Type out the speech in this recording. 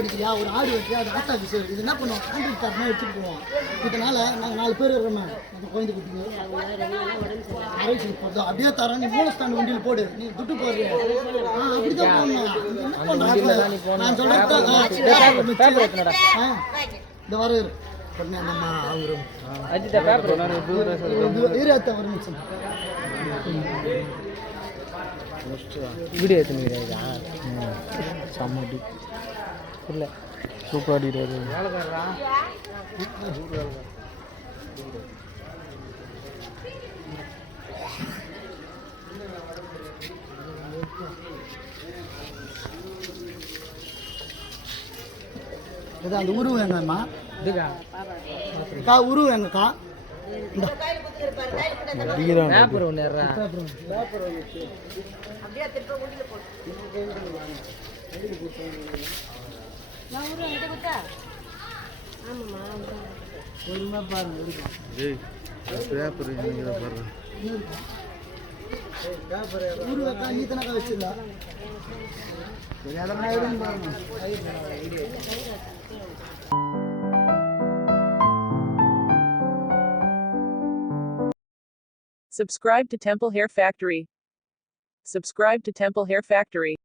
படிக்கிறியா ஒரு ஆடு வெட்டியா அது ஆட்டா விஷயம் இது என்ன பண்ணுவோம் கான்ட்ராக்ட் தரமா எடுத்துட்டு போவோம் இதனால நாங்கள் 4 பேர் இருக்கிறோமே அந்த குழந்தை குட்டிங்க அப்படியே தரோம் நீ மூலஸ்தான வண்டியில் போடு நீ துட்டு போடுறிய அப்படிதான் போடணும் நான் சொல்றேன் இந்த வர வீடியோ எடுத்துக்கிறீங்க செம்மடி இல்லை சூப்பர் அடிக்கிறாரு அந்த உருவு எங்கம்மா உருவு எங்கக்கா பேப்பர் ஒன்று Subscribe to Temple Hair Factory. Subscribe to Temple Hair Factory.